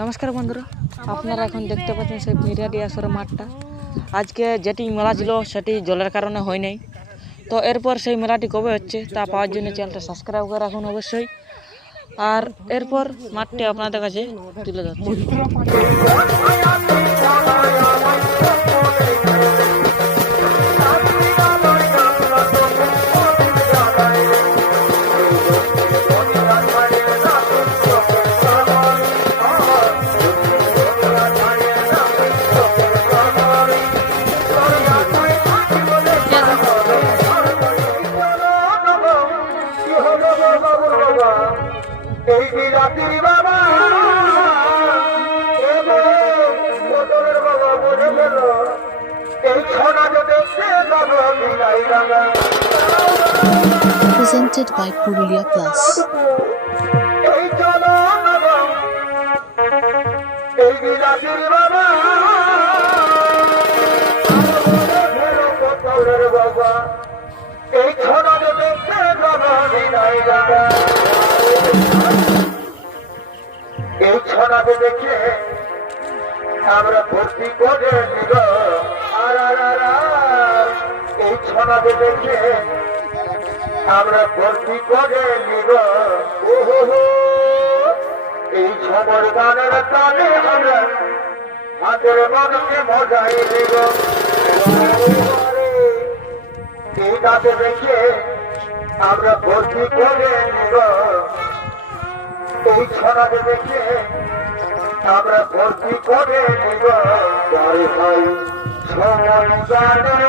নমস্কার বন্ধুরা, আপনারা এখন দেখতে পাচ্ছেন সেই মিরাডি আসরের মাঠটা। আজকে যেটি মেলা ছিল, সেটি জলের কারণে হয় নাই। তো এরপর সেই মেলাটি কবে হচ্ছে, তা পাওয়ার জন্য চ্যানেলটা সাবস্ক্রাইব করে রাখুন অবশ্যই। আর এরপর মাঠটি আপনাদের কাছে তুলে ধরছি। এই বিরাটির বাবা। মোটরের বাবা মরে গেল এই ছড়া দেখতে বাবা বিলাই রাঙা presented by Purulia Plus. এই চলো এই বিরাটির বাবা। মোটরের বাবা এই ছড়া দেখতে বাবা বিলাই রাঙা এই ছড়াকে দেখে আমরা ভর্তি করে নিব আর। এই ছড়াকে দেখে আমরা ভর্তি করে নিব ওহো। এই ছবর গানের তালে আমরা হাতের মনকে মজাই নিব এই গাতে দেখে আমরা ভর্তি করে নিব এই ছড়াকে দেখে আমরা ভর্তি করে নিব। ভাই ভাই সময় তালে